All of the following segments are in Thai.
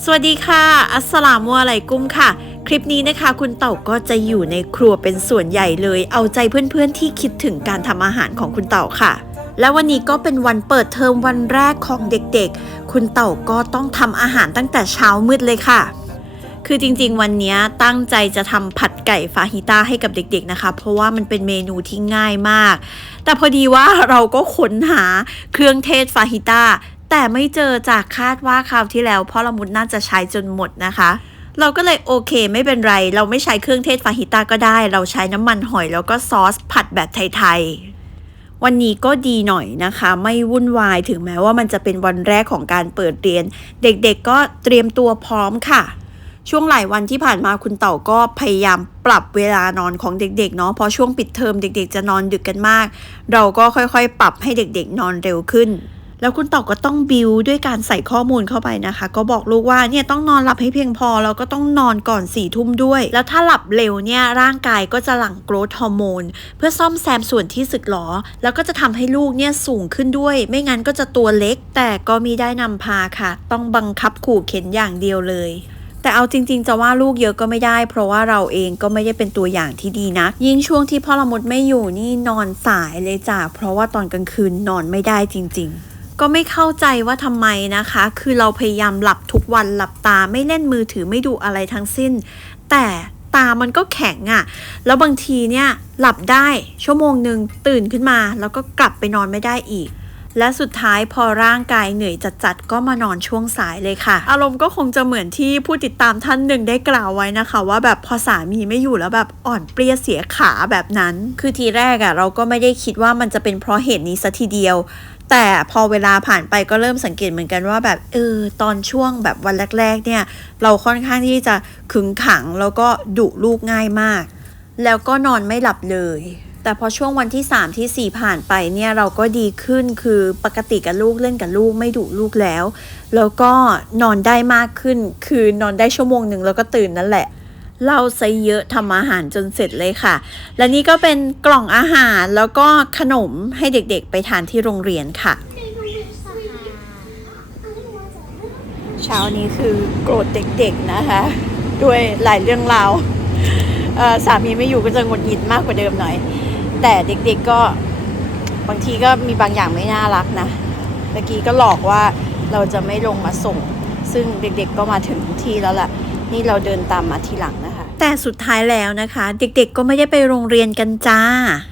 สวัสดีค่ะ อัสลามุอะลัยกุมค่ะ คลิปนี้นะคะ คุณเต่าก็จะอยู่ในครัวเป็นส่วนใหญ่เลย เอาใจเพื่อนๆที่คิดถึงการทำอาหารของคุณเต่าค่ะ และวันนี้ก็เป็นวันเปิดเทอมวันแรกของเด็กๆ คุณเต่าก็ต้องทำอาหารตั้งแต่เช้ามืดเลยค่ะ คือจริงๆ วันนี้ตั้งใจจะทำผัดไก่ฟาฮิต้าให้กับเด็กๆนะคะ เพราะว่ามันเป็นเมนูที่ง่ายมาก แต่พอดีว่าเราก็ค้นหาเครื่องเทศฟาฮิต้า แต่ไม่เจอจากคาดว่าคราวที่แล้วพ่อละมุดน่าจะใช้จนหมดนะคะ เราก็เลยโอเคไม่เป็นไร เราไม่ใช้เครื่องเทศฟาฮิต้าก็ได้ เราใช้น้ำมันหอยแล้วก็ซอสผัดแบบไทยๆ วันนี้ก็ดีหน่อยนะคะ ไม่วุ่นวายถึงแม้ว่ามันจะเป็นวันแรกของการเปิดเรียน เด็กๆก็เตรียมตัวพร้อมค่ะช่วงหลายวันที่ผ่านมาคุณเต่าก็พยายามปรับเวลานอนของเด็กๆเนาะเพราะช่วงปิดเทอมเด็กๆ จะนอนดึกกันมาก เราก็ค่อยๆ ปรับให้เด็กๆ นอนเร็วขึ้น แล้วคุณต่าก็ต้องบิวด้วยการใส่ข้อมูลเข้าไปนะคะ ก็บอกลูกว่าเนี่ยต้องนอนหลับให้เพียงพอแล้วก็ต้องนอนก่อนสี่ทุ่มด้วย แล้วถ้าหลับเร็วเนี่ยร่างกายก็จะหลั่งโกรทฮอร์โมนเพื่อซ่อมแซมส่วนที่สึกหรอ แล้วก็จะทำให้ลูกเนี่ยสูงขึ้นด้วย ไม่งั้นก็จะตัวเล็ก แต่ก็มีได้นำพาค่ะ ต้องบังคับขู่เข็นอย่างเดียวเลยแต่เอาจริง ๆ จะว่าลูกเยอะก็ไม่ได้ เพราะว่าเราเองก็ไม่ได้เป็นตัวอย่างที่ดีนะ ยิ่งช่วงที่พ่อละมุดไม่อยู่นี่นอนสายเลยจ้ะเพราะว่าตอนกลางคืนนอนไม่ได้จริง ๆ ก็ไม่เข้าใจว่าทำไมนะคะ คือเราพยายามหลับทุกวันหลับตาไม่เล่นมือถือไม่ดูอะไรทั้งสิ้น แต่ตามันก็แข็งอะ่ะ แล้วบางทีเนี่ยหลับได้ชั่วโมงหนึ่งตื่นขึ้นมา แล้วก็กลับไปนอนไม่ได้อีก และสุดท้ายพอร่างกายเหนื่อยจัดๆก็มานอนช่วงสายเลยค่ะ อารมณ์ก็คงจะเหมือนที่ผู้ติดตามท่านหนึ่งได้กล่าวไว้นะคะ ว่าแบบพอสามีไม่อยู่แล้วแบบอ่อนเปรี้ยเสียขาแบบนั้น คือทีแรกอะเราก็ไม่ได้คิดว่ามันจะเป็นเพราะเหตุนี้ซะทีเดียว แต่พอเวลาผ่านไปก็เริ่มสังเกตเหมือนกันว่าแบบเออตอนช่วงแบบวันแรก ๆ เนี่ย เราค่อนข้างที่จะขึงขังแล้วก็ดุลูกง่ายมาก แล้วก็นอนไม่หลับเลย แต่พอช่วงวันที่ 3 ที่ 4 ผ่านไปเนี่ยเราก็ดีขึ้นคือปกติกับลูกเล่นกับลูกไม่ดุลูกแล้ว แล้วก็นอนได้มากขึ้นคือนอนได้ชั่วโมงหนึ่งแล้วก็ตื่นนั่นแหละ เราใส่เยอะทำอาหารจนเสร็จเลยค่ะ และนี่ก็เป็นกล่องอาหารแล้วก็ขนมให้เด็กๆ ไปทานที่โรงเรียนค่ะ เช้านี้คือโกรธเด็กๆนะคะ ด้วยหลายเรื่องราวสามีไม่อยู่ก็จะหงุดหงิดมากกว่าเดิมหน่อย แต่เด็กๆก็บางทีก็มีบางอย่างไม่น่ารักนะเมื่อกี้ก็หลอกว่าเราจะไม่ลงมาส่ง ซึ่งเด็กๆก็มาถึงที่แล้วล่ะ นี่เราเดินตามมาทีหลังนะ แต่สุดท้ายแล้วนะคะ เด็กๆ ก็ไม่ได้ไปโรงเรียนกันจ้า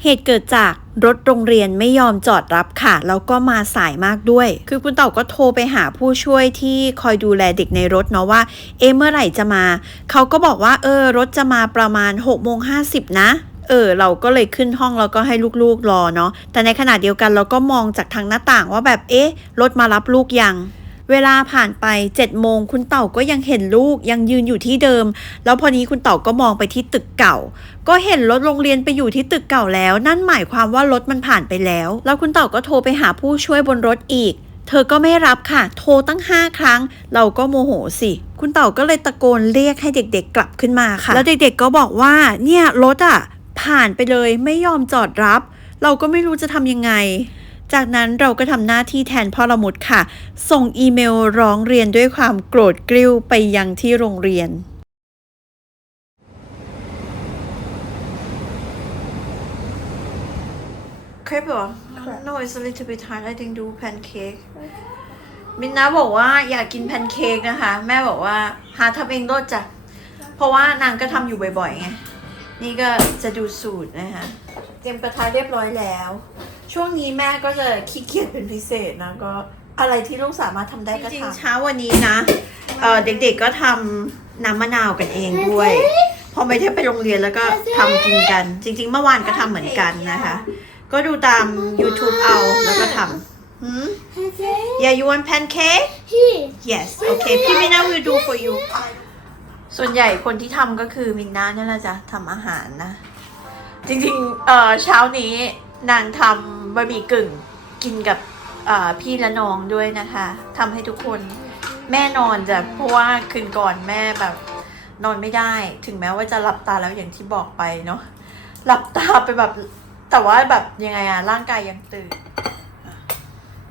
เหตุเกิดจากรถโรงเรียนไม่ยอมจอดรับค่ะ แล้วก็มาสายมากด้วย คือคุณเต่าก็โทรไปหาผู้ช่วยที่คอยดูแลเด็กในรถเนาะว่า เอเมื่อไหร่จะมา เขาก็บอกว่าเออรถจะมาประมาณ6กโมงห้นะเออเราก็เลยขึ้นห้องแล้วก็ให้ลูกๆรอเนาะแต่ในขณะเดียวกันเราก็มองจากทางหน้าต่างว่าแบบเอ๊ะรถมารับลูกยัง เวลาผ่านไป7จ็ดโมงคุณเต่าก็ยังเห็นลูกยังยืนอยู่ที่เดิม แล้วพอนี้คุณเต่าก็มองไปที่ตึกเก่า ก็เห็นรถโรงเรียนไปอยู่ที่ตึกเก่าแล้ว นั่นหมายความว่ารถมันผ่านไปแล้ว แล้วคุณเต่าก็โทรไปหาผู้ช่วยบนรถอีก เธอก็ไม่รับค่ะ โทรตั้ง 5 ครั้ง เราก็โมโหสิคุณเต่าก็เลยตะโกนเรียกให้เด็กๆ กลับขึ้นมาค่ะ แล้วเด็กๆก็บอกว่าเนี่ยรถอะผ่านไปเลยไม่ยอมจอดรับ เราก็ไม่รู้จะทำยังไง จากนั้นเราก็ทำหน้าที่แทนพ่อละมุดค่ะ ส่งอีเมลร้องเรียนด้วยความโกรธกริ้วไปยังที่โรงเรียนเคยบอก no it's a little bit hard I think do pancake มินนาบอกว่าอยากกินแพนเค้กนะคะ แม่บอกว่าหาทำเองโลดจ้ะ เพราะว่านางก็ทำอยู่บ่อยๆไง นี่ก็จะดูสูตรนะคะ เตรียมกระทะเรียบร้อยแล้ว ช่วงนี้แม่ก็จะขี้เกียจเป็นพิเศษนะก็อะไรที่ลูกสามารถทำได้ก็ทำจริงๆเช้าวันนี้นะเอ่อเด็กๆก็ทำน้ำมะนาวกันเองด้วย พอไม่ได้ไปโรงเรียนแล้วก็ทำกินกัน จริง ๆ เมื่อวานก็ทำเหมือนกันนะคะ ก็ดูตาม YouTube เอาแล้วก็ทำหืม Yeah you want pancake Yes okay พี่มินา will do for you ส่วนใหญ่คนที่ทำก็คือมินนาเนี่ยแหละจ้ะทำอาหารนะ จริงๆ เอ่อเช้านี้นางทำบะหมี่กึ่งกินกับพี่และน้องด้วยนะคะทำให้ทุกคนแม่นอนจ้ะเพราะว่าคืนก่อนแม่แบบ นอนไม่ได้ ถึงแม้ว่าจะหลับตาแล้วอย่างที่บอกไปเนาะหลับตาไปแบบ แต่ว่าแบบยังไงอะร่างกายยังตื่น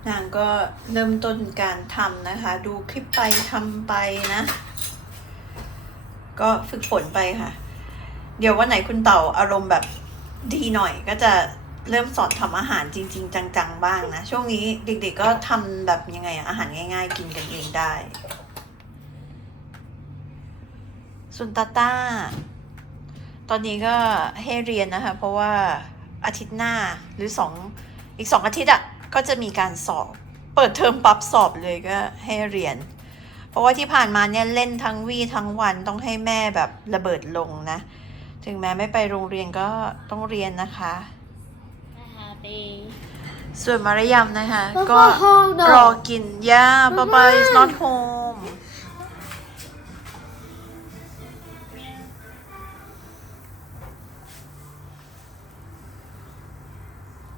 นางก็เริ่มต้นการทำนะคะ ดูคลิปไปทำไปนะ ก็ฝึกฝนไปค่ะ เดี๋ยววันไหนคุณเต่าอารมณ์แบบดีหน่อยก็จะเริ่มสอนทำอาหารจริง ๆ จัง ๆ บ้างนะ ช่วงนี้เด็กๆก็ทำแบบยังไงอาหารง่าย ๆ กินกันเองได้ ส่วนตาต้า ตอนนี้ก็ให้เรียนนะคะ เพราะว่าอาทิตย์หน้าหรือสองอีกสองอาทิตย์อะก็จะมีการสอบ เปิดเทอมปั๊บสอบเลยก็ให้เรียน เพราะว่าที่ผ่านมาเนี่ยเล่นทั้งวี่ทั้งวันต้องให้แม่แบบระเบิดลงนะ ถึงแม้ไม่ไปโรงเรียนก็ต้องเรียนนะคะ happy ส่วนมารยามนะคะ Papa ก็ hold on รอกินย่า Papa is not home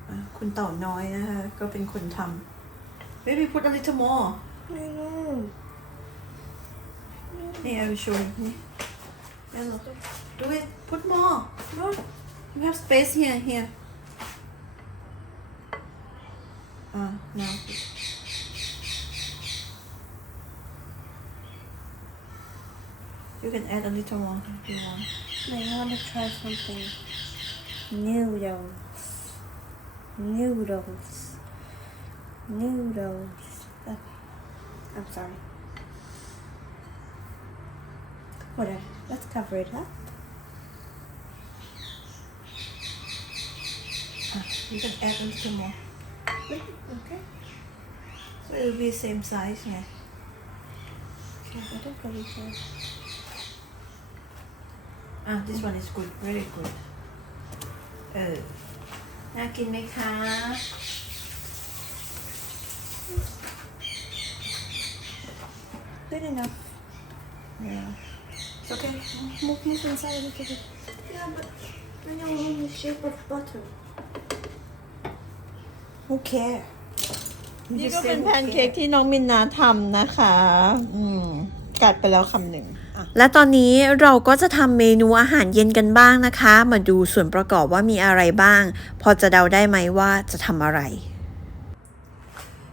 อะคุณเต่าน้อยนะคะ ก็เป็นคนทำ Maybe put a little more I know นี่ I will show you นี่ Do it put more? Look you have space here here. Uh, อ่า now you can add a little more if you want. I want to try something noodles. Noodles. Noodles. Okay. I'm sorry. Whatever let's cover it up Ah, you can add a little more okay so it will be same size ไง okay I don't really care Ah, this one is good very good เออ น่ากินไหมคะ good enough Yeah. It's okay. move move inside a little bit yeah but I don't want the shape of butter Who care นี่ก็เป็นแพนเค้กที่น้องมินนาทำนะคะ อืม กัดไปแล้วคำหนึ่งอะและตอนนี้เราก็จะทำเมนูอาหารเย็นกันบ้างนะคะ มาดูส่วนประกอบว่ามีอะไรบ้าง พอจะเดาได้ไหมว่าจะทำอะไร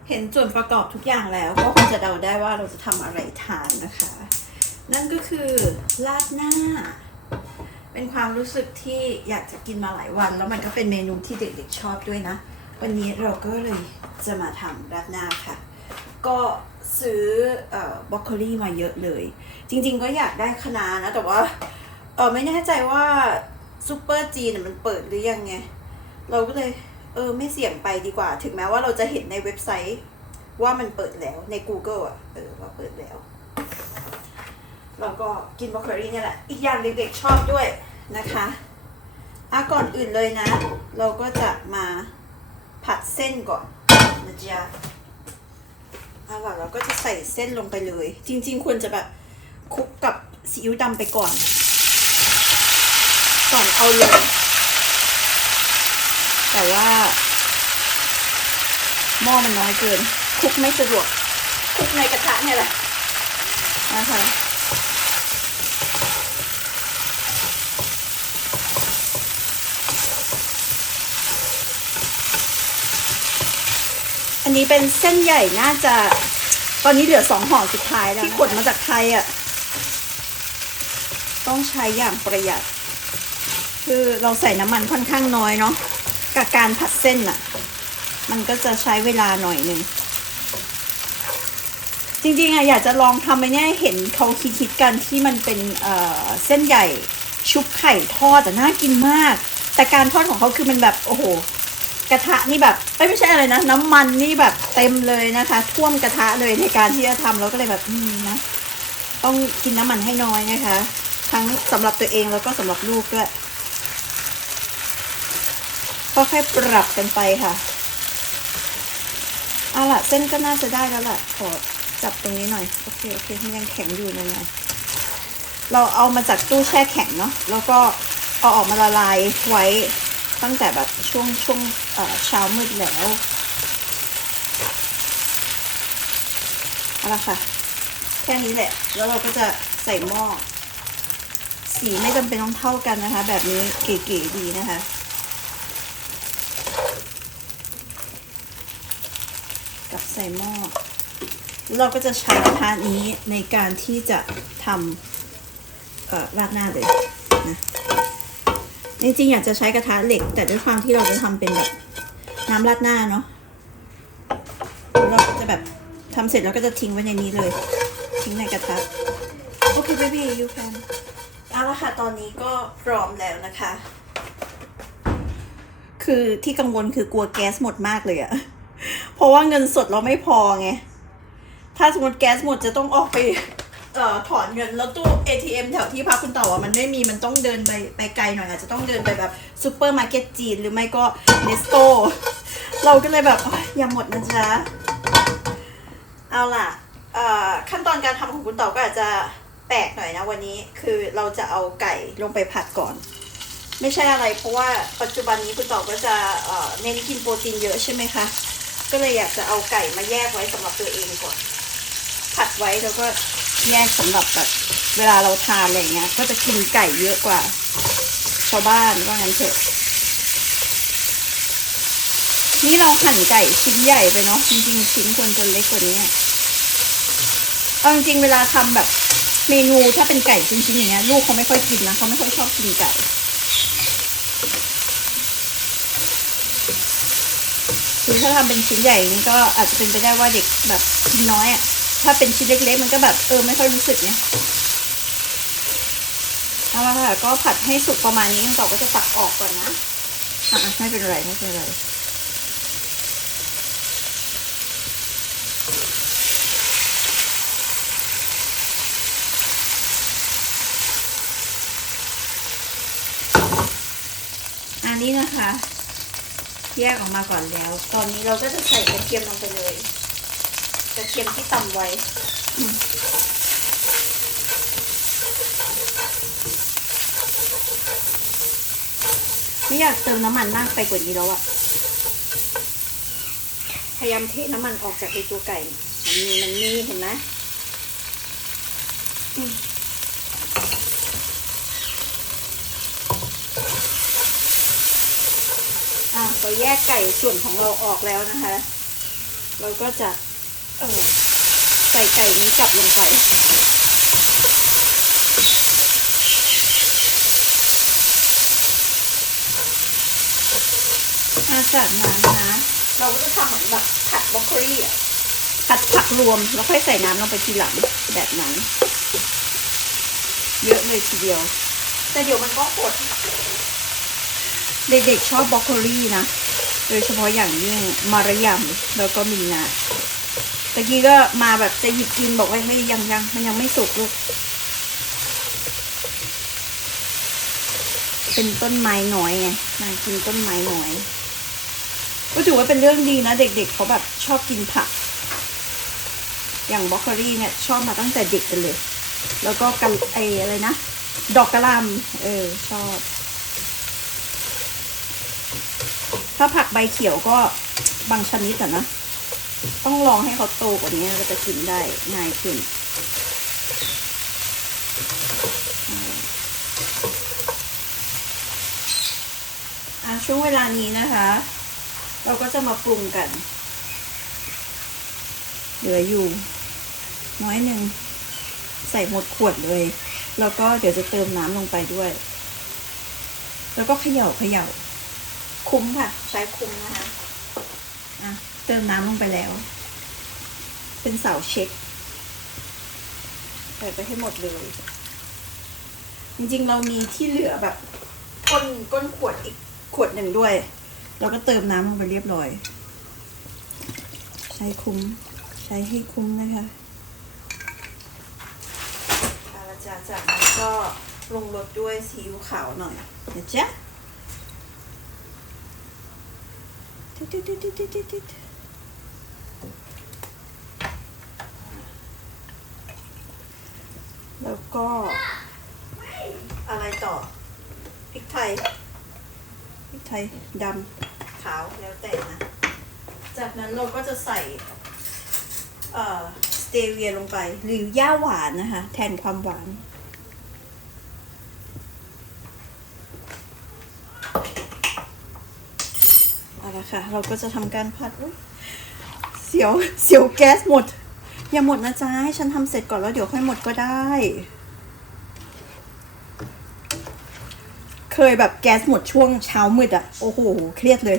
เห็นส่วนประกอบทุกอย่างแล้วก็คงจะเดาได้ว่าเราจะทำอะไรทานนะคะ นั่นก็คือราดหน้า เป็นความรู้สึกที่อยากจะกินมาหลายวัน แล้วมันก็เป็นเมนูที่เด็กๆชอบด้วยนะ วันนี้เราก็เลยจะมาทำราดหน้าค่ะ ก็ซื้อเอ่อบรอกโคลีมาเยอะเลย จริงๆก็อยากได้คะน้านะ แต่ว่าเออไม่แน่ใจว่าซูเปอร์จีนมันเปิดหรือยังไง เราก็เลยเออไม่เสี่ยงไปดีกว่า ถึงแม้ว่าเราจะเห็นในเว็บไซต์ว่ามันเปิดแล้วใน Google อะ เออว่าเปิดแล้ว เราก็กินบรอกโคลีนี่แหละ อีกอย่างเด็กๆชอบด้วยนะคะอะก่อนอื่นเลยนะ เราก็จะมาผัดเส้นก่อนนะจ๊ะเอาล่ะเราก็จะใส่เส้นลงไปเลย จริง ๆ ควรจะแบบคลุกกับซีอิ๊วดำไปก่อน ก่อนเอาลง แต่ว่าหม้อมันน้อยเกินคลุกไม่สะดวกคลุกในกระทะเนี่ยแหละนะคะ อันนี้เป็นเส้นใหญ่น่าจะ ตอนนี้เหลือสองห่อสุดท้ายแล้วที่ขนมาจากไทยอะ ต้องใช้อย่างประหยัด คือเราใส่น้ำมันค่อนข้างน้อยเนาะกับการผัดเส้นอะ มันก็จะใช้เวลาหน่อยหนึ่งจริงๆอะอยากจะลองทำไปเนี่ยเห็นเขาคิดๆกันที่มันเป็นเอ่อเส้นใหญ่ชุบไข่ทอดแต่น่ากินมาก แต่การทอดของเขาคือมันแบบโอ้โห กระทะนี่แบบไม่ใช่อะไรนะ น้ำมันนี่แบบเต็มเลยนะคะ ท่วมกระทะเลยในการที่จะทำเราก็เลยแบบอืมนะต้องกินน้ำมันให้น้อยนะคะ ทั้งสำหรับตัวเองแล้วก็สำหรับลูกด้วยก็แค่ปรับกันไปค่ะเอาล่ะเส้นก็น่าจะได้แล้วล่ะขอจับตรงนี้หน่อยโอเคโอเคมันยังแข็งอยู่หน่อยเราเอามาจากตู้แช่แข็งเนาะแล้วก็เอาออกมาละลายไว้ ตั้งแต่แบบช่วงช่วงเช้ามืดแล้วเอาละค่ะ แค่นี้แหละ แล้วเราก็จะใส่หม้อ สีไม่จำเป็นต้องเท่ากันนะคะ แบบนี้เก๋ๆดีนะคะกับใส่หม้อเราก็จะใช้กระทะนี้ในการที่จะทำราดหน้าเลยนะ จริงๆอยากจะใช้กระทะเหล็ก แต่ด้วยความที่เราจะทำเป็นแบบน้ำราดหน้าเนาะเราก็จะแบบทำเสร็จแล้วก็จะทิ้งไว้ในนี้เลย ทิ้งในกระทะโอเค baby you can เอาละค่ะตอนนี้ก็พร้อมแล้วนะคะ คือที่กังวลคือกลัวแก๊สหมดมากเลยอะเพราะว่าเงินสดเราไม่พอไง ถ้าสมมติแก๊สหมดจะต้องออกไป เอ่อถอนเงินแล้วตู้ ATM แถวที่พักคุณเต่าอะมันไม่มีมันต้องเดินไปไปไกลหน่อยอาจจะต้องเดินไปแบบซูเปอร์มาร์เก็ตจีนหรือไม่ก็เนสโตเราก็เลยแบบอย่าหมดนะจ๊ะเอาล่ะเอ่อขั้นตอนการทำของคุณเต่าก็อาจจะแปลกหน่อยนะวันนี้คือเราจะเอาไก่ลงไปผัดก่อน ไม่ใช่อะไรเพราะว่าปัจจุบันนี้คุณเต่าก็จะเเน้นกินโปรตีนเยอะใช่ไหมคะก็เลยอยากจะเอาไก่มาแยกไว้สำหรับตัวเองก่อน ผัดไว้แล้วก็ แยกสำหรับแบบเวลาเราทานอะไรเงี้ย ก็จะกินไก่เยอะกว่า ชาวบ้านว่างั้นเถอะ นี่เราหั่นไก่ชิ้นใหญ่ไปเนาะจริงๆชิ้นควรจะเล็กกว่านี้เอาจริงๆเวลาทำแบบเมนูถ้าเป็นไก่ชิ้นๆอย่างเงี้ยลูกเขาไม่ค่อยกินนะเขาไม่ค่อยชอบกินไก่คือถ้าทำเป็นชิ้นใหญ่นี่ก็อาจจะเป็นไปได้ว่าเด็กแบบกินน้อยอะ่ะ ถ้าเป็นชิ้นเล็กๆ มันก็แบบเออไม่ค่อยรู้สึกไงเอาละค่ะก็ผัดให้สุกประมาณนี้ต่อก็จะตักออกก่อนนะอะไม่เป็นไรไม่เป็นไรอันนี้นะคะ แยกออกมาก่อนแล้ว ตอนนี้เราก็จะใส่กระเทียมลงไปเลย กระเทียมที่ตำไว้อืมไม่อยากเติมน้ำมันมากไปกว่านี้แล้วอะพยายามเทน้ำมันออกจากไอตัวไก่ มันมีมันมีเห็นไหมอืมอะเราแยกไก่ส่วนของเราออกแล้วนะคะ เราก็จะ เออใส่ไก่นี้กลับลงไปอาจากนั้นนะ เราก็จะทำเหมือนแบบผัดบรอกโคลีอะผัดผักรวมแล้วค่อยใส่น้ำลงไปทีหลังแบบนั้น เยอะเลยทีเดียว แต่เดี๋ยวมันก็อดเด็กๆชอบบรอกโคลีนะ โดยเฉพาะอย่างยิ่งมารยมแล้วก็มีนา ตะกี้ก็มาแบบจะหยิบกินบอกว่าเฮ้ยยังยังมันยังไม่สุกลูก เป็นต้นไม้หน้อยไงนางกินต้นไม้หน้อย ก็ถือว่าเป็นเรื่องดีนะ เด็กๆเขาแบบชอบกินผัก อย่างบรอกโคลี่เนี่ย ชอบมาตั้งแต่เด็กกันเลย แล้วก็กันไออะไรนะ ดอกกระหลำเออ ชอบ ถ้าผักใบเขียวก็บางชนิดอะนะ ต้องลองให้เขาโตกว่านี้ก็จะกินได้ง่ายขึ้นอะช่วงเวลานี้นะคะ เราก็จะมาปรุงกัน เหลืออยู่ น้อยหนึ่งใส่หมดขวดเลย แล้วก็เดี๋ยวจะเติมน้ำลงไปด้วย แล้วก็เขย่าเขย่าคุ้มค่ะ ใช้คุ้มนะคะอะ เติมน้ำลงไปแล้ว เป็นเสาเช็คใส่ไปให้หมดเลย จริงๆเรามีที่เหลือแบบก้นก้นขวดอีกขวดหนึ่งด้วย เราก็เติมน้ำลงไปเรียบร้อย ใช้คุ้ม ใช้ให้คุ้มนะคะเอาละจ้ะจากนั้นก็ลงรสด้วยซีอิ๊วขาวหน่อยนะจ๊ะตึ๊ดตึ๊ดตึ๊ดตึ๊ดตึ๊ดตึ๊ด แล้วก็อะไรต่อพริกไทยพริกไทยดำขาวแล้วแต่นะ จากนั้นเราก็จะใส่เอ่อสเตเวียลงไป หรือย่าหวานนะคะ แทนความหวาน เอาละค่ะ เราก็จะทำการผัดอุ๊ยเสียวเสียวแก๊สหมด อย่าหมดนะจ๊ะให้ฉันทำเสร็จก่อนแล้วเดี๋ยวค่อยหมดก็ได้ เคยแบบแก๊สหมดช่วงเช้ามืดอะโอ้โห เครียดเลย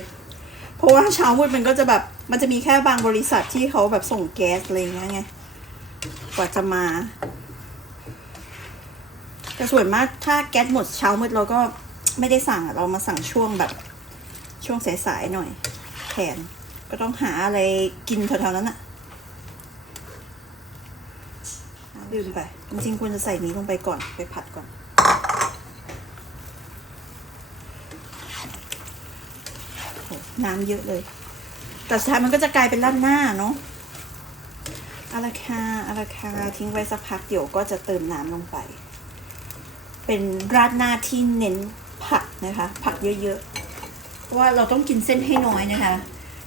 เพราะว่าเช้ามืดมันก็จะแบบ มันจะมีแค่บางบริษัทที่เขาแบบส่งแก๊สอะไรอย่างเงี้ยไง กว่าจะมา แต่ส่วนมากถ้าแก๊สหมดเช้ามืดเราก็ไม่ได้สั่งอะเรามาสั่งช่วงแบบช่วงสายๆหน่อยแทนก็ต้องหาอะไรกินแถวๆนั้นอะ ลืมไป จริงๆควรจะใส่นี้ลงไปก่อนไปผัดก่อน น้ำเยอะเลย แต่สุดท้ายมันก็จะกลายเป็นราดหน้าเนาะอาราคาอาราคาทิ้งไว้สักพักเดี๋ยวก็จะเติมน้ำลงไป เป็นราดหน้าที่เน้นผักนะคะ ผักเยอะๆเพราะว่าเราต้องกินเส้นให้น้อยนะคะ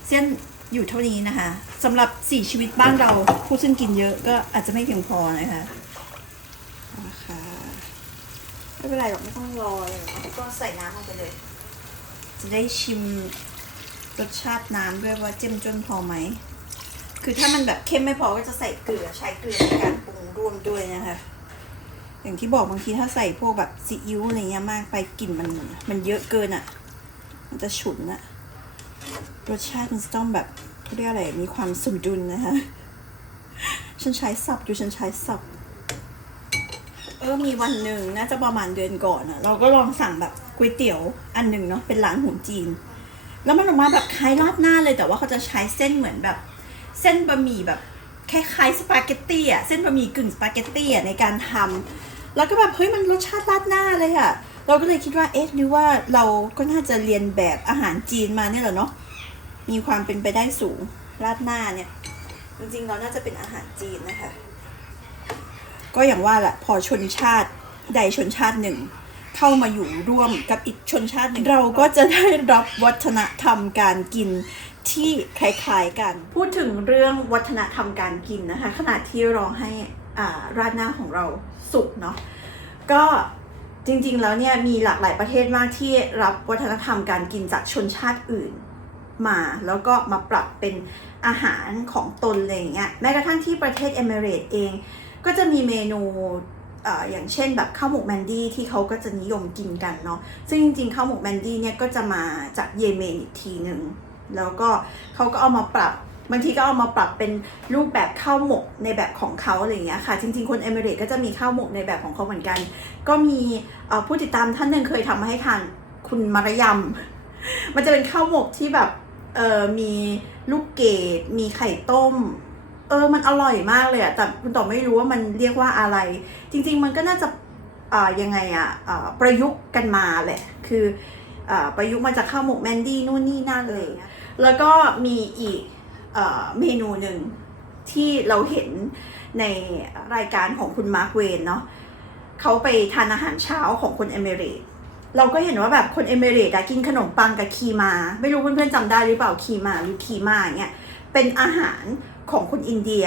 เส้น อยู่เท่านี้นะคะสำหรับสี่ชีวิตบ้านเราผู้ซึ่งกินเยอะก็อาจจะไม่เพียงพอนะคะนะคะไม่เป็นไรหรอกไม่ต้องรอเลยก็ใส่น้ำลงไปเลย จะได้ชิมรสชาติน้ำด้วยว่าเจ้มจนพอไหม คือถ้ามันแบบเข้มไม่พอก็จะใส่เกลือใช้เกลือในการปรุงร่วมด้วยนะคะอย่างที่บอกบางทีถ้าใส่พวกแบบซีอิ๊วอะไรเงี้ยมากไปกลิ่นมันมันเยอะเกินอะ่ะ มันจะฉุนอะ่ะ รสชาติมันจะต้องแบบเขาเรียกอะไรมีความสมดุลนะคะฉันใช้สับอยู่ฉันใช้สับเออมีวันหนึ่งน่าจะประมาณเดือนก่อนอะเราก็ลองสั่งแบบก๋วยเตี๋ยวอันหนึ่งเนาะเป็นร้านหงจีน แล้วมันออกมาแบบคล้ายราดหน้าเลยแต่ว่าเขาจะใช้เส้นเหมือนแบบ เส้นบะหมี่แบบคล้ายๆสปาเกตตี้อะเส้นบะหมี่กึ่งสปาเกตตี้อะในการทำแล้วก็แบบเฮ้ยมันรสชาติราดหน้าเลยอะ เราก็เลยคิดว่าเอ๊ะหรือว่าเราก็น่าจะเรียนแบบอาหารจีนมาเนี่ยหละเนาะมีความเป็นไปได้สูงราดหน้าเนี่ย จริงๆเราน่าจะเป็นอาหารจีนนะคะ ก็อย่างว่าแหละพอชนชาติใดชนชาติหนึ่ง เข้ามาอยู่ร่วมกับอีกชนชาติหนึ่ง เราก็จะได้รับวัฒนธรรมการกินที่คล้ายๆกัน พูดถึงเรื่องวัฒนธรรมการกินนะคะขณะที่รอให้อ่าราดหน้าของเราสุกเนาะก็ จริงๆ แล้วเนี่ยมีหลากหลายประเทศมากที่รับวัฒนธรรมการกินจากชนชาติอื่นมาแล้วก็มาปรับเป็นอาหารของตนอะไรอย่างเงี้ยแม้กระทั่งที่ประเทศเอมิเรตเอง ก็จะมีเมนูอย่างเช่นแบบข้าวหมกแมนดี้ที่เขาก็จะนิยมกินกันเนาะซึ่งจริงๆข้าวหมกแมนดี้เนี่ยก็จะมาจากเยเมนอีกทีหนึ่งแล้วก็เขาก็เอามาปรับ บางทีก็เอามาปรับเป็นรูปแบบข้าวหมกในแบบของเขาอะไรอย่างเงี้ยค่ะ จริง ๆ คนเอมิเรตก็จะมีข้าวหมกในแบบของเขาเหมือนกัน ก็มีผู้ติดตามท่านหนึ่งเคยทำมาให้ทานคุณมารยำมันจะเป็นข้าวหมกที่แบบเออมีลูกเกดมีไข่ต้ม เออมันอร่อยมากเลยอะแต่คุณต่อไม่รู้ว่ามันเรียกว่าอะไร จริง ๆ มันก็น่าจะอ่ายังไงอะอ่าประยุกต์กันมาแหละ คืออ่าประยุกต์มาจากข้าวหมกแมนดี้นู่นนี่นั่นเลย แล้วก็มีอีก เมนูหนึ่งที่เราเห็นในรายการของคุณมาร์คเวนเนาะเขาไปทานอาหารเช้าของคนเอมิเรตเราก็เห็นว่าแบบคนเอมิเรตอะกินขนมปังกับคีมา ไม่รู้เพื่อนๆจำได้หรือเปล่าคีมาหรือคีมาเงี้ยเป็นอาหารของคนอินเดีย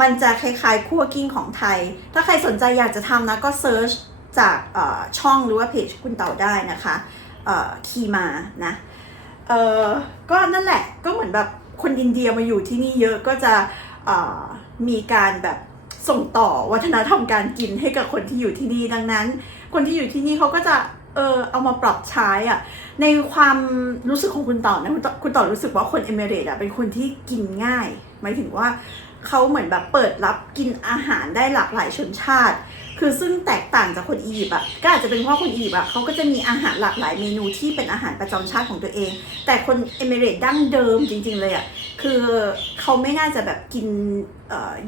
มันจะคล้ายๆคั่วกิ้งของไทย ถ้าใครสนใจอยากจะทำนะก็เซิร์ชจากช่องหรือว่าเพจคุณเต่าได้นะคะคีมานะก็นั่นแหละก็เหมือนแบบ คนอินเดียมาอยู่ที่นี่เยอะก็จะมีการแบบส่งต่อวัฒนธรรมการกินให้กับคนที่อยู่ที่นี่ดังนั้น คนที่อยู่ที่นี่เขาก็จะเออเอามาปรับใช้อะในความรู้สึกของคุณต่อนะคุณต่อคุณต่อรู้สึกว่าคนเอมิเรตอะเป็นคนที่กินง่าย หมายถึงว่า เขาเหมือนแบบเปิดรับกินอาหารได้หลากหลายชนชาติ คือซึ่งแตกต่างจากคนอียิปต์อะก็อาจจะเป็นเพราะคนอียิปต์อะเขาก็จะมีอาหารหลากหลายเมนูที่เป็นอาหารประจำชาติของตัวเอง แต่คนเอมิเรตดั้งเดิมจริง ๆ เลยอะคือเขาไม่น่าจะแบบกิน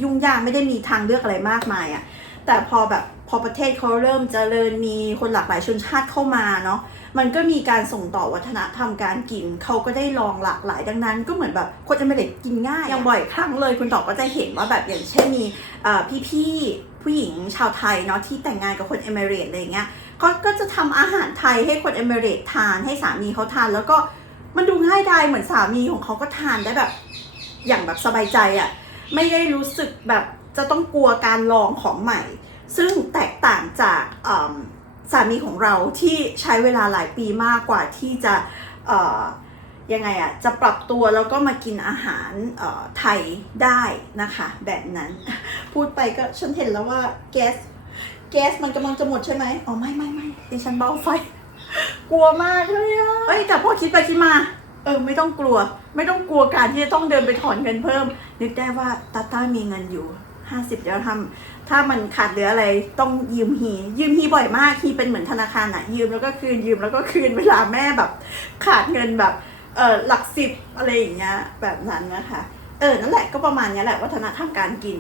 ยุ่งยากไม่ได้มีทางเลือกอะไรมากมายอะแต่พอแบบ พอประเทศเขาเริ่มเจริญมีคนหลากหลายชนชาติเข้ามาเนาะมันก็มีการส่งต่อวัฒนธรรมการกินเขาก็ได้ลองหลากหลายดังนั้น ก็เหมือนแบบคนเอมิเรตกินง่ายอย่างบ่อยครั้งเลยคุณต่อก็จะเห็นว่าแบบอย่างเช่นมีเอ่พี่ๆผู้หญิงชาวไทยเนาะที่แต่งงานกับคนเอมิเรตอะไรเงี้ยเขาก็จะทำอาหารไทยให้คนเอมิเรตทานให้สามีเขาทาน แล้วก็มันดูง่ายดายเหมือนสามีของเขาก็ทานได้แบบอย่างแบบสบายใจอะ่ะไม่ได้รู้สึกแบบจะต้องกลัวการลองของใหม่ ซึ่งแตกต่างจากอืมสามีของเราที่ใช้เวลาหลายปีมากกว่าที่จะเอ่อยังไงอะจะปรับตัวแล้วก็มากินอาหารเอ่อไทยได้นะคะ แบบนั้น พูดไปก็ฉันเห็นแล้วว่าแก๊สแก๊สมันกำลังจะหมดใช่ไหมอ๋อไม่ไม่ไม่ดิฉันเบาไฟ กลัวมากเลยอะเอ้ยแต่พอคิดไปคิดมา เออไม่ต้องกลัว ไม่ต้องกลัวการที่จะต้องเดินไปถอนเงินเพิ่ม นึกได้ว่าตาต้ามีเงินอยู่ ห้าสิบแล้วทำถ้ามันขาดเหลืออะไรต้องยืมฮียืมฮีบ่อยมากฮีเป็นเหมือนธนาคารอะยืมแล้วก็คืนยืมแล้วก็คืนเวลาแม่แบบขาดเงินแบบเออหลักสิบอะไรอย่างเงี้ยแบบนั้นนะคะเออนั่นแหละก็ประมาณนี้แหละวัฒนธรรมการกิน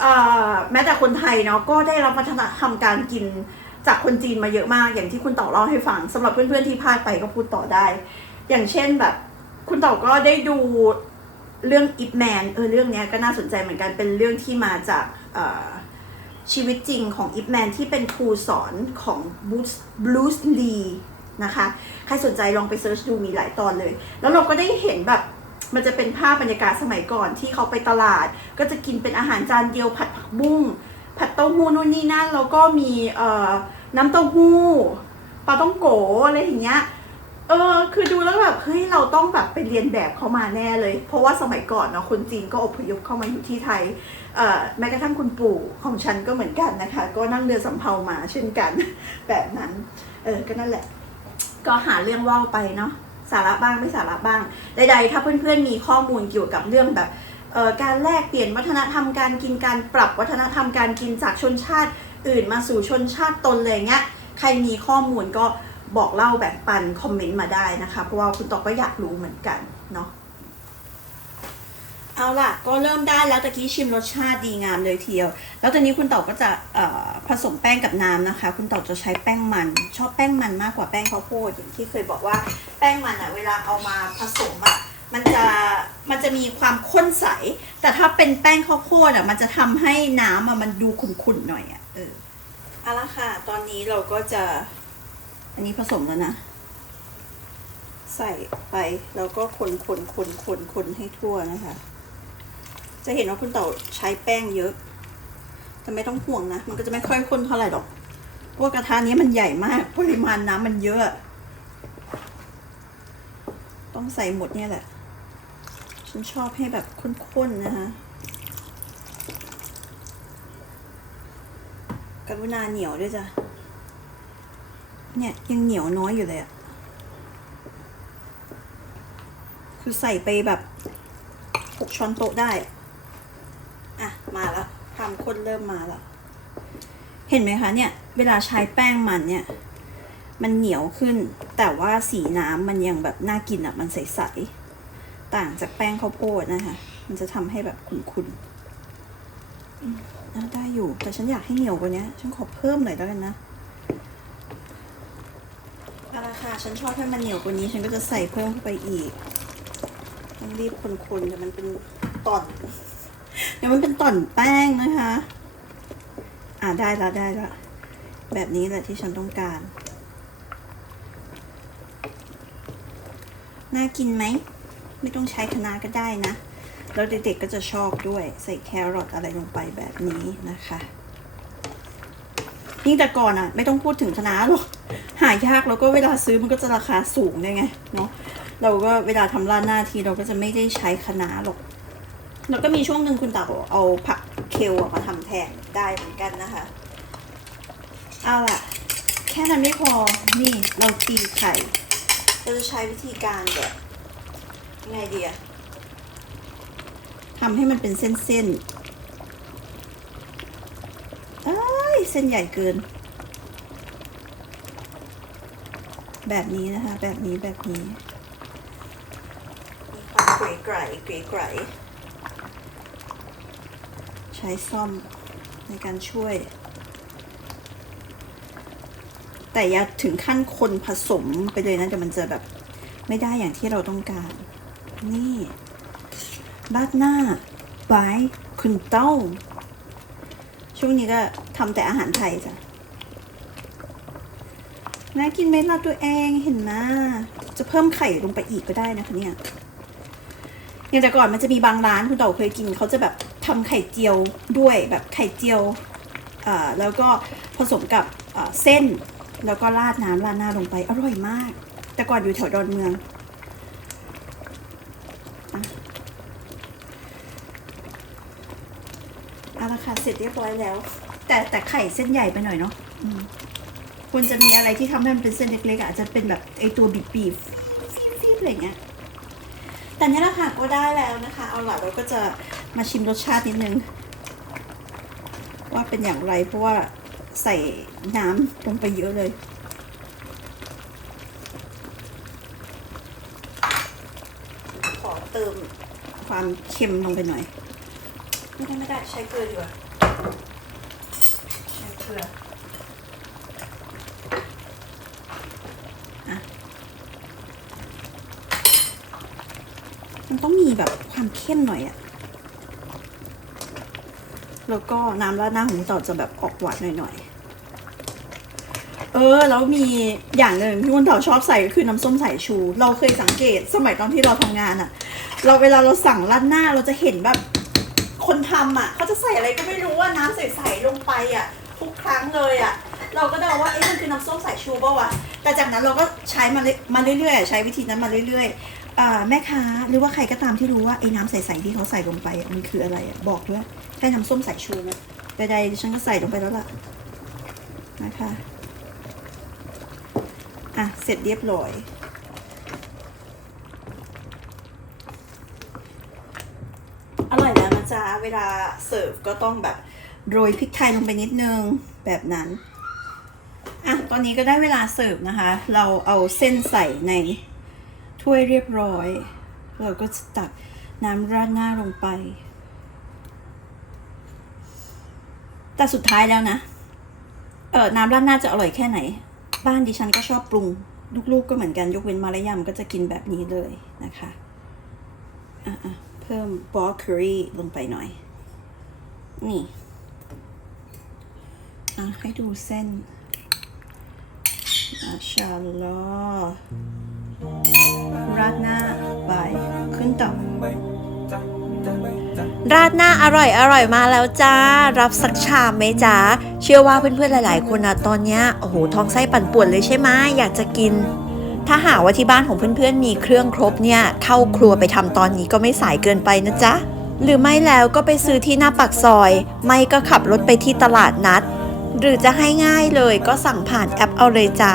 เอ่อแม้แต่คนไทยเนาะก็ได้รับวัฒนธรรมการกินจากคนจีนมาเยอะมากอย่างที่คุณต่อเล่าให้ฟังสำหรับเพื่อนๆที่พลาดไปก็พูดต่อได้ อย่างเช่นแบบ คุณต่อก็ได้ดู เรื่องอิปแมนเออเรื่องนี้ก็น่าสนใจเหมือนกันเป็นเรื่องที่มาจากชีวิตจริงของอิปแมนที่เป็นครูสอนของบูสบลูสลีนะคะ ใครสนใจลองไปเซิร์ชดูมีหลายตอนเลย แล้วเราก็ได้เห็นแบบมันจะเป็นภาพบรรยากาศสมัยก่อนที่เขาไปตลาด ก็จะกินเป็นอาหารจานเดียวผัดผักบุ้ง ผัดเต้าหู้นู่นนี่นั่นแล้วก็มีน้ำเต้าหู้ปลาต้องโกอะไรอย่างเงี้ย เออคือดูแล้วแบบเฮ้ยเราต้องแบบไปเรียนแบบเขามาแน่เลย เพราะว่าสมัยก่อนเนาะคนจีนก็อพยพเข้ามาอยู่ที่ไทยเอ่อแม้กระทั่งคุณปู่ของฉันก็เหมือนกันนะคะ ก็นั่งเรือสำเภามาเช่นกัน แบบนั้นเออก็นั่นแหละ ก็หาเรื่องเล่าไปเนาะสาระบ้างไม่สาระบ้างใดๆถ้าเพื่อนๆมีข้อมูลเกี่ยวกับเรื่องแบบการแลกเปลี่ยนวัฒนธรรมการกินการปรับวัฒนธรรมการกินจากชนชาติอื่นมาสู่ชนชาติตนเลยเงี้ยใครมีข้อมูลก็ บอกเล่าแบ่งปันคอมเมนต์มาได้นะคะ เพราะว่าคุณตอกก็อยากรู้เหมือนกันเนาะเอาล่ะก็เริ่มได้แล้วตะกี้ชิมรสชาติดีงามเลยทีเดียวแล้วตอนนี้คุณต่าก็จะผสมแป้งกับน้ำนะคะ คุณต่าจะใช้แป้งมัน ชอบแป้งมันมากกว่าแป้งข้าวโพดอย่างที่เคยบอกว่าแป้งมันอะเวลาเอามาผสมอะมันจะมันจะมีความข้นใส แต่ถ้าเป็นแป้งข้าวโพดอะมันจะทำให้น้ำอะมันดูขุ่นๆหน่อยอะเออเอาละค่ะ ตอนนี้เราก็จะ อันนี้ผสมแล้วนะ ใส่ไปแล้วก็คนคนคนคนคนให้ทั่วนะคะ จะเห็นว่าคุณเต่าใช้แป้งเยอะ แต่ไม่ต้องห่วงนะ มันก็จะไม่ค่อยข้นเท่าไหร่หรอกเพราะกระทะนี้มันใหญ่มาก ปริมาณน้ำมันเยอะ ต้องใส่หมดเนี่ยแหละ ฉันชอบให้แบบข้นๆนะคะกรุณาเหนียวด้วยจ้ะ เนี่ยยังเหนียวน้อยอยู่เลยอะคือใส่ไปแบบหกช้อนโต๊ะได้ อะ มาแล้วความข้นเริ่มมาแล้วเห็นไหมคะเนี่ย เวลาใช้แป้งมันเนี่ย มันเหนียวขึ้น แต่ว่าสีน้ำมันยังแบบน่ากินอะมันใสๆ ต่างจากแป้งข้าวโพดนะคะ มันจะทำให้แบบขุ่นๆอืมอะได้อยู่ แต่ฉันอยากให้เหนียวกว่านี้ฉันขอเพิ่มหน่อยแล้วกันนะ ค่ะ ฉันชอบให้มันเหนียวกว่านี้ ฉันก็จะใส่เพิ่มเข้าไปอีกต้องรีบคนๆเดี๋ยวมันเป็นต่อน เดี๋ยวมันเป็นต่อนแป้งนะคะ อ่าได้แล้วได้แล้วแบบนี้แหละที่ฉันต้องการ น่ากินไหม ไม่ต้องใช้คะน้าก็ได้นะ แล้วเด็กๆก็จะชอบด้วย ใส่แครอทอะไรลงไปแบบนี้นะคะยิ่งแต่ก่อนอะ ไม่ต้องพูดถึงคะน้าหรอก หายากแล้วก็เวลาซื้อมันก็จะราคาสูงด้วยไงเนาะเราก็เวลาทำร้านหน้าทีเราก็จะไม่ได้ใช้คะน้าหรอกแล้วก็มีช่วงหนึ่งคุณตาบอกเอาผักเคลมาทำแทนได้เหมือนกันนะคะ เอาล่ะ แค่นั้นไม่พอนี่เราตีไข่เราจะใช้วิธีการแบบยังไงดีอะทำให้มันเป็นเส้นๆเอ้ยเส้นใหญ่เกิน แบบนี้นะคะ แบบนี้แบบนี้มีความเกรไกรเกรไกรใช้ซ่อมในการช่วย แต่อย่าถึงขั้นคนผสมไปเลยนะเดี๋ยวมันจะแบบไม่ได้อย่างที่เราต้องการ นี่บาดหน้าบายคุณเต้า ช่วงนี้ก็ทำแต่อาหารไทยจ้ะ น่ากินไหมล่าตัวเองเห็นนะจะเพิ่มไข่ลงไปอีกก็ได้นะคะเนี่ยอย่างแต่ก่อนมันจะมีบางร้านคุณเต่อเคยกินเขาจะแบบทำไข่เจียวด้วยแบบไข่เจียวแล้วก็ผสมกับเส้น แล้วก็ราดน้ำราดหน้าลงไปอร่อยมาก แต่ก่อนอยู่แถวดอนเมืองเอาละค่ะเสร็จเรียบร้อยแล้ว แต่แต่ไข่เส้นใหญ่ไปหน่อยเนาะ ควรจะมีอะไรที่ทำให้มันเป็นเส้นเล็กๆอาจจะเป็นแบบไอตัวบีบบีบๆฟีบฟีบอะไรเงี้ยแต่นี้แหละค่ะก็ได้แล้วนะคะ เอาล่ะเราก็จะมาชิมรสชาตินิดนึง ว่าเป็นอย่างไรเพราะว่าใส่น้ำลงไปเยอะเลยขอเติมความเค็มลงไปหน่อย ไม่ได้ไม่ได้ใช้เกลือดีกว่าใช้เกลืออะมันต้องมี แบบความเข้มหน่อยอะแล้วก็น้ำราดหน้าของต่อจะแบบออกหวานหน่อยๆ เออแล้วมีอย่างหนึ่งที่คุณต่าชอบใส่ก็คือน้ำส้มสายชู เราเคยสังเกตสมัยตอนที่เราทำงานอะเราเวลาเราสั่งราดหน้าเราจะเห็นแบบคนทำอะเขาจะใส่อะไรก็ไม่รู้ว่าน้ำใสๆลงไปอะทุกครั้งเลยอะเราก็เดาว่าเอ๊ะมันคือน้ำส้มสายชูป่าวะแต่จากนั้นเราก็ใช้มาเรื่อยมาเรื่อยๆใช้วิธีนั้นมาเรื่อยๆ แม่ค้าหรือว่าใครก็ตามที่รู้ว่าไอ้น้ำใสๆที่เขาใส่ลงไปมันคืออะไรบอกด้วยใช่น้ำส้มสายชูไหมใดๆดิฉันก็ใส่ลงไปแล้วล่ะนะคะอะเสร็จเรียบร้อยอร่อยแล้วนะจ๊ะเวลาเสิร์ฟก็ต้องแบบโรยพริกไทยลงไปนิดนึงแบบนั้นอะตอนนี้ก็ได้เวลาเสิร์ฟนะคะ เราเอาเส้นใส่ใน ถ้วยเรียบร้อย เราก็จะตักน้ำราดหน้าลงไป แต่สุดท้ายแล้วนะ เออน้ำราดหน้าจะอร่อยแค่ไหน บ้านดิฉันก็ชอบปรุง ลูกๆก็เหมือนกันยกเว้นมารยามก็จะกินแบบนี้เลยนะคะอะเพิ่มบอกเคอรี่ลงไปหน่อย นี่อะให้ดูเส้นมาชาอัลลอฮ ราดหน้าไปขึ้นต่อราดหน้าอร่อยอร่อยมาแล้วจ้า รับสักชามไหมจ้าเชื่อว่าเพื่อนๆหลาย ๆ คนนะตอนเนี้ยโอ้โหท้องไส้ปั่นป่วนเลยใช่ไหมอยากจะกิน ถ้าหากว่าที่บ้านของเพื่อนๆมีเครื่องครบเนี่ย เข้าครัวไปทำตอนนี้ก็ไม่สายเกินไปนะจ๊ะหรือไม่แล้วก็ไปซื้อที่หน้าปากซอย ไม่ก็ขับรถไปที่ตลาดนัด หรือจะให้ง่ายเลยก็สั่งผ่านแอปเอาเลยจ้า